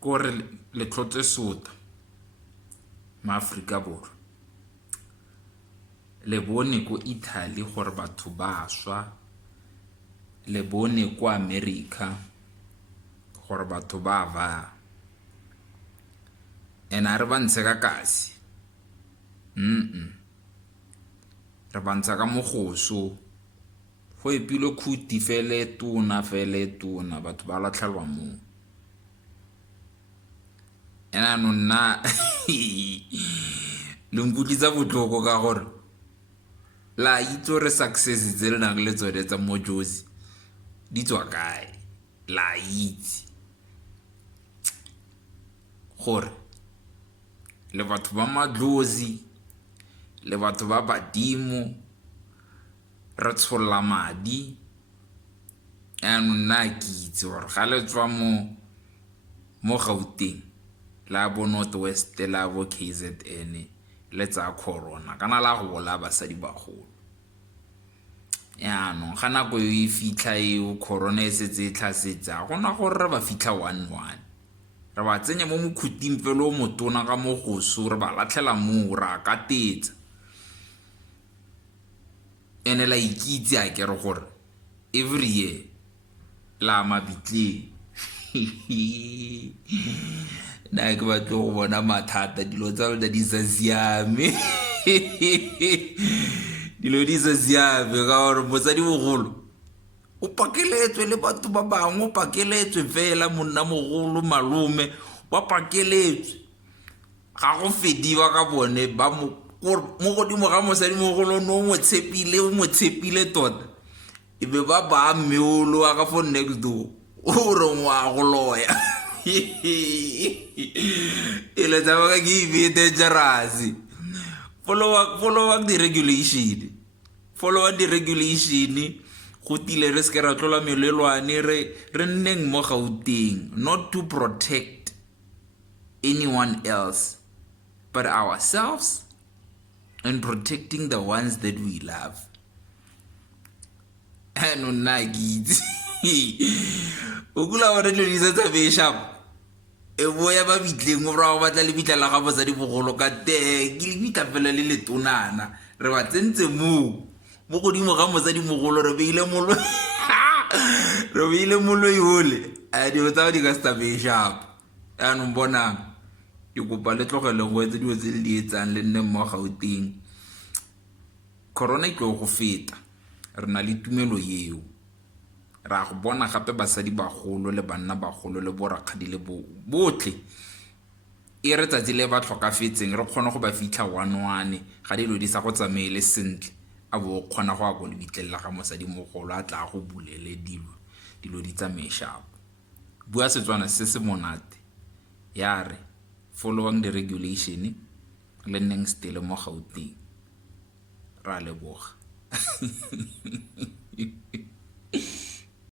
gore le tlotse sota maAfrika Borwa le bone ko Italy gore batho ba swa le bone ko America gore batho ba ba ena re bantse ka kasi re bantsa ka mogoso go epile khuti fele tona batho ba latlhelwa mo ena no nna le nkutlitsa botlhoko ka gore la itse re success tse le nang le tsone tsa mo Jozi di tswa kae la itse gore le batho ba madlozi le batho ba badimo re tsholla madi eno nna ke itse gore ga le tswa mo Gauteng la bo North West la bo KZN le tsa corona kana la go bola basadi bagolo ya no ga nako e fitlha e corona e setse e tlhasetsa gona gore re ba fitlha 1-1 re ba tsenya mo mokhuting felo o motona ka mogoso re ba latlhela mo ra ka tetsa ene la ikitse a ke re gore every year la mabitleng na ke batlo go bona mathata dilo tsa lona di sa siame dilo di sa siame ka gore mosadi mogolo o pakeletswe le batho ba bangwe o pakeletswe fela monna mogolo malome ba pakeletswe ga go fediwa ka bone ba mo godimo ga mosadi mogolo no mo tshepile tota e be ba meolo a ka for next door o re ngwa go loya ile tsa ba ke be dangerous follow the regulation go tile re se ra tlola melelwane re nneng mo Gauteng not to protect anyone else but ourselves and protecting the ones that we love no nagitsi ukula gore le ditsa tsa bishop e boya ba bitleng go bra go batla le bitla la ga bosadi bogolo ka ke le bitla fela le letonana re ba tsentse mo godimo ga mosadi mogolo re beile molo yole a di botsa di ka sta bishop a no bona ke kopa le tlogele go etsa diwe tse di etsang le nne mo Gauteng corona e tlo go feta re na le tumelo yeo ra go bona gape basadi bagolo le banna bagolo le borakgadi le botlhe e re tsatsi le ba tlhokafetseng re kgona go ba fitlha 1-1 ga dilo di sa go tsamaele sentle a bo kgona go a go le bitlela ga mosadi mogolo a tla go bulele dilo di tsamae sharp bua Setswana se se monate ya re following the regulation le nneng stele mo Gauteng ra leboga